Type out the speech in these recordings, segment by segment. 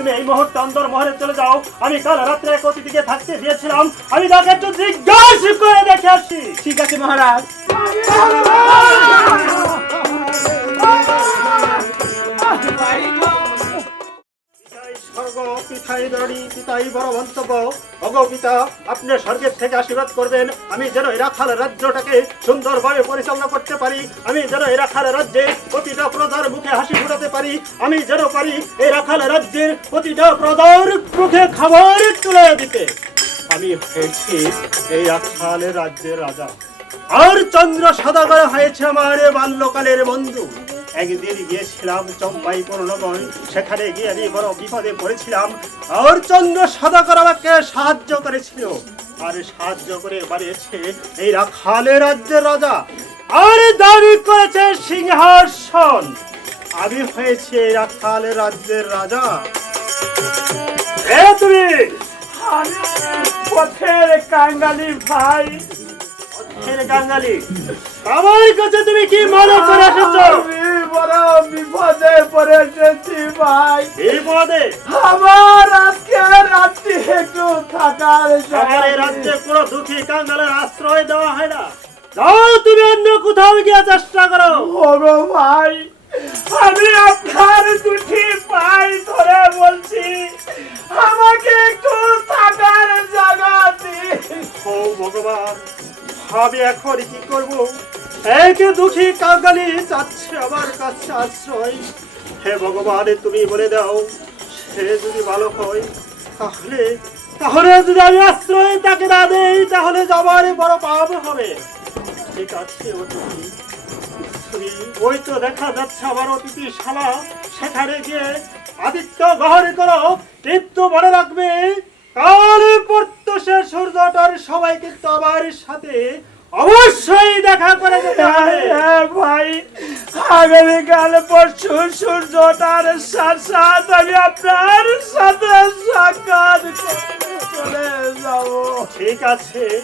তুমি এই মুহূর্তে অন্তর মহলে চলে যাও। আমি কাল রাত্রে এক অতিথিকে থাকতে দিয়েছিলাম। আমি তাকে একটু জিজ্ঞাসা করে দেখে আসছি ঠিক আছে মহারাজ! পিতাই দড়ি পিতাই বড় মন্তব্য আপনি আমি যেন পরিচালনা করতে পারি। আমি প্রতিটা মুখে হাসি পারি। আমি পারি এই রাখাল রাজ্যের প্রতিটা প্রজার মুখে খাবার তুলে দিতে। আমি হয়েছি এই রাখাল রাজ্যের রাজা। আর চন্দ্র সদাগর হয়েছে আমার বাল্যকালের বন্ধু। একদিন গিয়েছিলাম, চম্পাই পূর্ণগণ সেখানে গিয়ে আমি বড় বিপদে পড়েছিলাম। আর চন্দ্র সদাগর আমাকে সাহায্য করেছিল। আর সাহায্য করে বানিয়েছে এই রাখালে রাজ্যের রাজা। আর দাবি করেছে সিংহাসন। আমি হয়েছি এই রাখালে রাজ্যের রাজা। তুমি পথের কাঙ্গালি ভাই কাঙ্গালি। আমার কাছে তুমি কি মনে করে এসেছ? আমি বড় বিপদে পড়ে এসেছি ভাই। বিপদে? আমার আজকে রাত্রি একটু থাকার আমার এই রাজ্যে কোনো দুঃখী কাঙ্গালের আশ্রয় দেওয়া হয় না। যাও তুমি অন্য কোথাও গিয়ে চেষ্টা করো। ওগো ভাই আমি আপনার দুটি পাই ধরে বলছি আমাকে একটু থাকার জায়গা দিন। ও ভগবান আমি এখন কি করব? একে দুঃখী কাঙ্গালি চাচ্ছে আমার কাছে আশ্রয়। হে ভগবান, তুমি বলে দাও, সে যদি ভালো হয়, তাহলে তাহলে যদি আমি আশ্রয় তাকে না দেই, তাহলে যাবার বড় পাপ হবে। ঠিক আছে ওই তো দেখা যাচ্ছে আমার অতিথি শালা, সেখানে গিয়ে আদিত্য গ্রহণ করো। কিন্তু মনে রাখবে, কাল সে সূর্যটার সবাই কিন্তু আমার সাথে অবশ্যই দেখা করে যেতে হবে। হ্যাঁ ভাই। আগামীকাল পরশু সূর্যটার সাথ সাথ আমি আপনার সাথে সাক্ষাৎ চলে যাব। ঠিক আছে।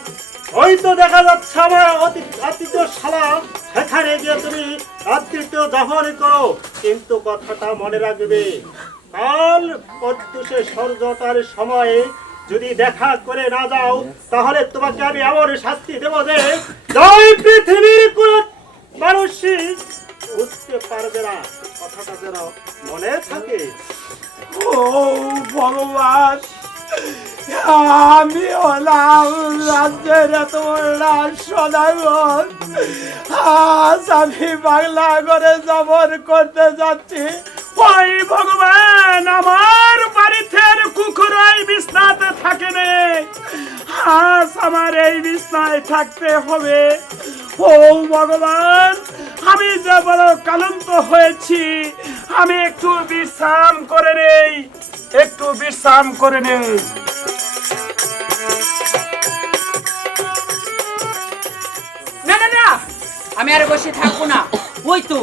ওই তো দেখা যাচ্ছে আমার অতি- আতিথ্য শালা। সেখানে গিয়ে তুমি আতিথ্য দহন করো। কিন্তু কথাটা মনে রাখবে। কাল প্রত্যুষে সূর্যটার সময়ে যদি দেখা করে না যাও তাহলে তোমাকে আমি এমন শাস্তি দেব যে জয় পৃথিবীর কোন মানুষই বুঝতে পারবে না। কথাটা যেন মনে থাকে। ও ভগবান আমি হলাম রাজ্যের এত সদাগর আজ আমি বাংলা করে জবর করতে যাচ্ছি। ওই ভগবান, আমার বাড়িতে কুকুরাই বিছনাতে থাকে নে। আজ আমার এই বিছনায় থাকতে হবে। ও ভগবান, আমি যে বড় কালন্ত হয়েছি, আমি একটু বিশ্রাম করে নেই, একটু বিশ্রাম করে নেই। না, আমি আর বসে থাকব না। ওই তো,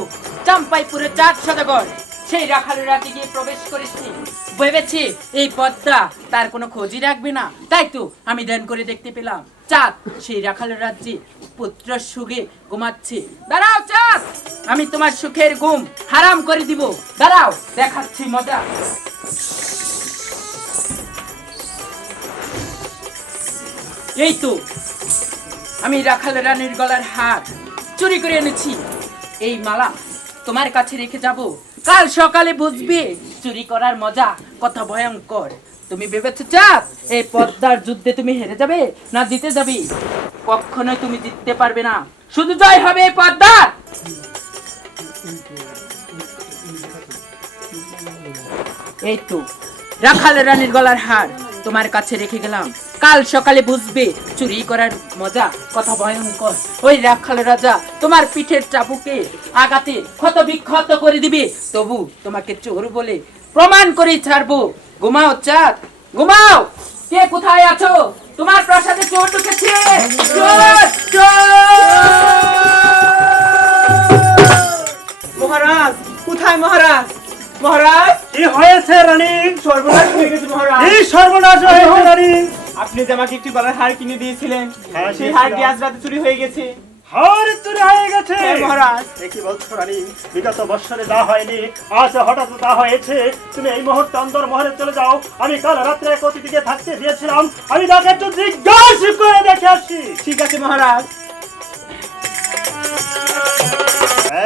চাম্পাইপুরের চাঁদ সদাগর। সেই রাখাল রাতে গিয়ে প্রবেশ করেছি। ভেবেছি এই পথটা তার কোনো খোঁজই রাখবে না। তাই তো আমি ধ্যান করে দেখতে পেলাম, চাঁদ সেই রাখাল রাজ্যে পুত্র সুখে ঘুমাচ্ছে। দাঁড়াও, চাঁদ! আমি তোমার সুখের ঘুম হারাম করে দিব। দাঁড়াও, দেখাচ্ছি মজা। এই তো আমি রাখাল রানীর গলার হাত চুরি করে এনেছি। এই মালা তোমার কাছে রেখে যাব। কাল সকালে বুঝবি, চুরি করার মজা কত ভয়ঙ্কর। তুমি ভেবেছো চাপ, এই পদ্মার যুদ্ধে তুমি হেরে যাবে না জিতে যাবে? কখনোই তুমি জিততে পারবে না। শুধু জয় হবে এই পদ্মার! এই তো রাখাল রানীর গলার হার তোমার কাছে রেখে গেলাম। কাল সকালে বুঝবে। চুরি করার মজা কথা ভয়ঙ্কর। ওই রাখাল রাজা তোমার পিঠের চাপুকে আগাতে ক্ষত বিক্ষত করে দিবে। তবু তোমাকে চোর বলে প্রমাণ করে ছাড়বো। ঘুমাও চাঁদ। ঘুমাও! কে কোথায় আছো? তোমার প্রাসাদে চোর ঢুকেছে। চোর মহারাজ কোথায় মহারাজ? মহারাজ? কি হয়েছে রানী? সর্বনাশ হয়ে গেছে মহারাজ। এই সর্বনাশ হয়েছে রানী? আপনি যে আমাকে একটি গলার হার কিনে দিয়েছিলেন হ্যাঁ, সেই। হারটি আজ রাতে চুরি হয়ে গেছে? হার চুরি হয়ে গেছে। মহারাজ। এ কি বলছো বিগত বৎসরে যা হয়নি আজ হঠাৎ তা হয়েছে তুমি এই মুহূর্তে অন্দর মহলে চলে যাও। আমি কাল রাত্রে এক অতিথিকে থাকতে দিয়েছিলাম। আমি তাকে একটু জিজ্ঞাসা করে দেখে ঠিক আছে মহারাজ।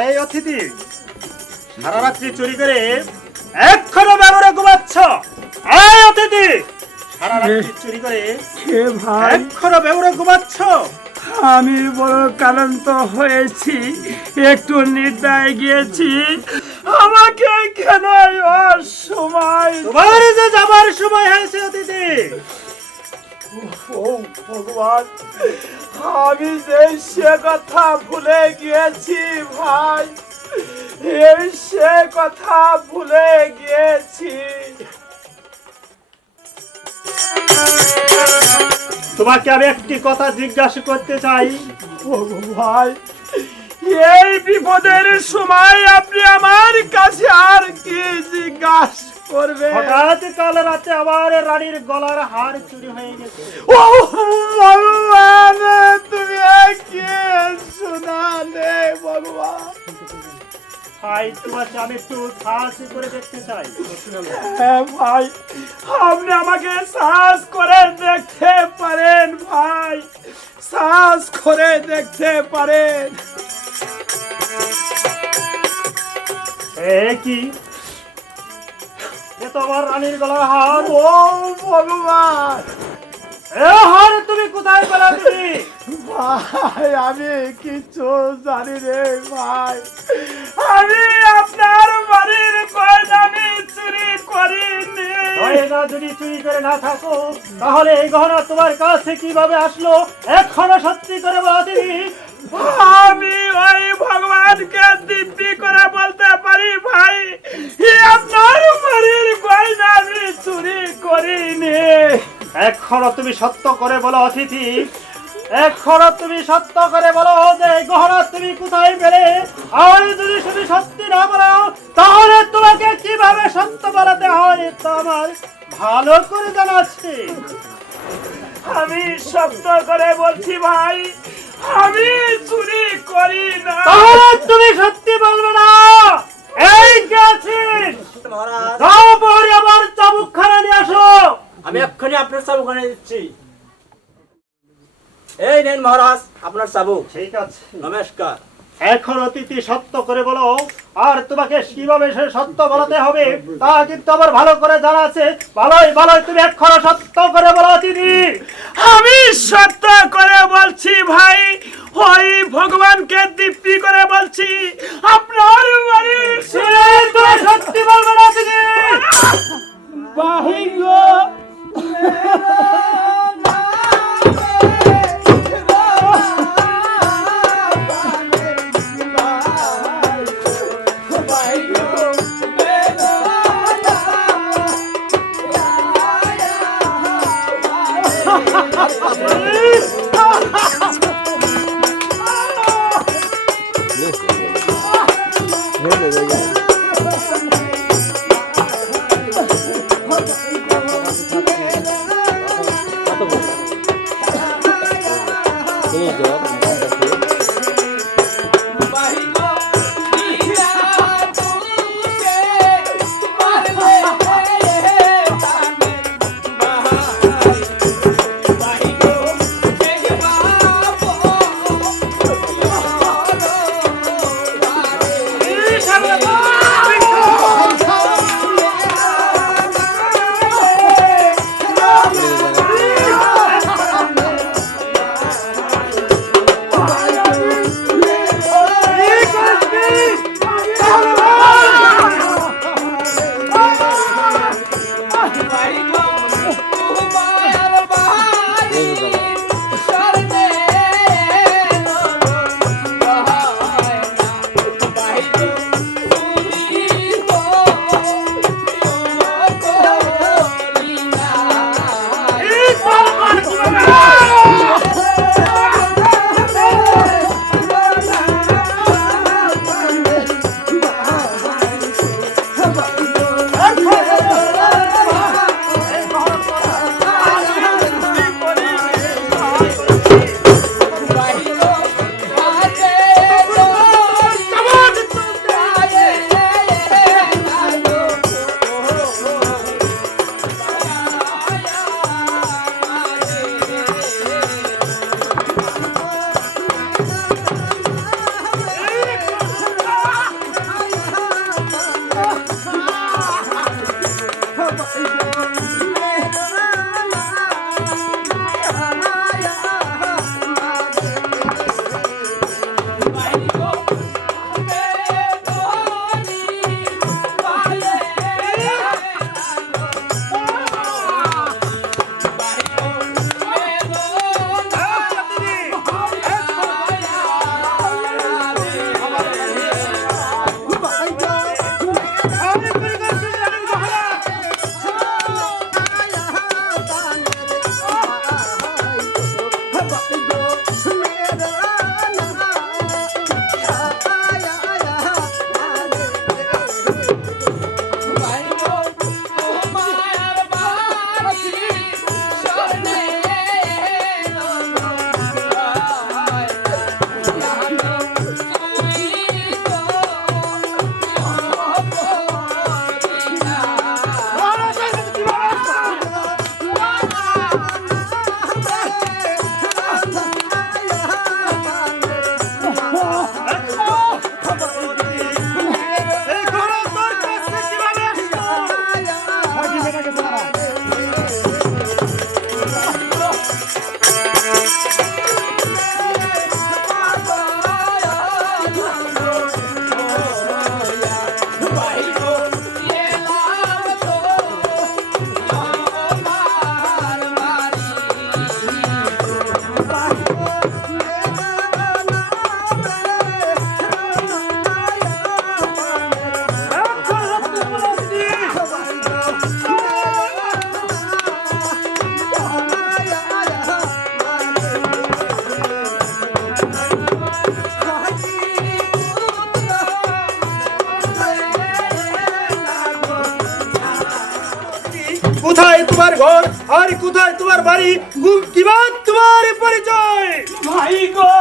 এই অতিথি সারা রাত্রি চুরি করে এক্ষণো ব্যবহারে ঘুমাচ্ছ। এই অতিথি সারা রাত্রি চুরি করে। কে ভাই ব্যবহারে ঘুমাচ্ছ। আমি বড় কারন্ত হয়েছি একটু নির্দায় গিয়েছি। আমাকে কেন সময় তোমার যে যাবার সময় হয়েছে অতিথি ভগবান আমি যে সে কথা ভুলে গিয়েছি ভাই এই সে কথা ভুলে গিয়েছি। তোমাকে আমি একটি কথা জিজ্ঞাসা করতে চাই। ভাই এই বিপদের সময় আপনি আমার কাছে আর কি জিজ্ঞাসা করবেন? হঠাৎ কাল রাতে রানীর গলার হার চুরি হয়ে গেছে। ও ভগবান তুমি কে শোনালে ভগবান। ভাই তোমাকে আমি একটু করে দেখতে চাই। হ্যাঁ ভাই আপনি আমাকে সাহস করে দেখতে পারেন ভাই। সাহস করে দেখতে পারেন। এ কি? এ রানীর গলার হার। ও ভগবান। এ হার তুমি কোথায় পেলা তুমি ভাই আমি কিছু জানি রে ভাই। আমি আপনার বাড়ির গয়না আমি চুরি করিনি। গয়না যদি চুরি করে না থাকো তাহলে এই গহনা তোমার কাছে কীভাবে আসলো? এখনও সত্যি করে বলো আমি ওই ভগবানকে দিব্যি করে বলতে পারি ভাই আপনার বাড়ির গয়না আমি চুরি করিনি। এখনও তুমি সত্য করে বলো অতিথি এখনও তুমি সত্য করে বলো যে গহনা তুমি কোথায় পেলে? আর যদি শুধু সত্যি না বলো তাহলে তোমাকে কীভাবে সত্য বলাতে হয়? তা আমার ভালো করে জানা আছে। আমি সত্য করে বলছি ভাই আমি চুরি করি না। তাহলে তুমি সত্যি বলবে না। এই কে আছিস? যাও প্রহরী আমার চাবুক খানা নিয়ে আসো। আমি এক্ষুনি আপনার চাবুক এনে দিচ্ছি এই নেন মহারাজ আপনার চাবুক ঠিক আছে। নমস্কার। এখন অতিথি সত্য করে বলো আর তোমাকে কীভাবে সে সত্য বলাতে হবে তা কিন্তু আমার ভালো করে জানা আছে। ভালোই ভালোই তুমি এখন সত্য করে বলো অতিথি। আমি সত্য করে বলছি ভাই ওই ভগবানকে দিব্যি করে বলছি। আপনার বাড়ির সত্যি বলবে না অতিথি। বাহির Barriga ঘর আর কোথায় তোমার বাড়ি? কি কিবা তোমার পরিচয়? ভাই গো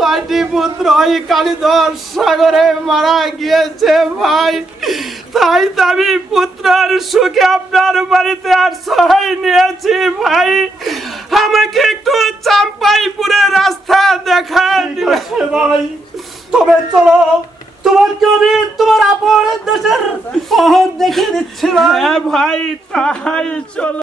ছয়টি পুত্র ওই কালিধর সাগরে মারা গিয়েছে ভাই। তাই আমি পুত্রের সুখে আপনার বাড়িতে আর সহায় নিয়েছি ভাই। আমাকে একটু চাম্পাইপুরের রাস্তা ঠিক ভাই। তবে চলো তোমাকে আমি তোমার আপন দেশের পথ দেখিয়ে দিচ্ছি ভাই। হ্যাঁ ভাই তাই চলো।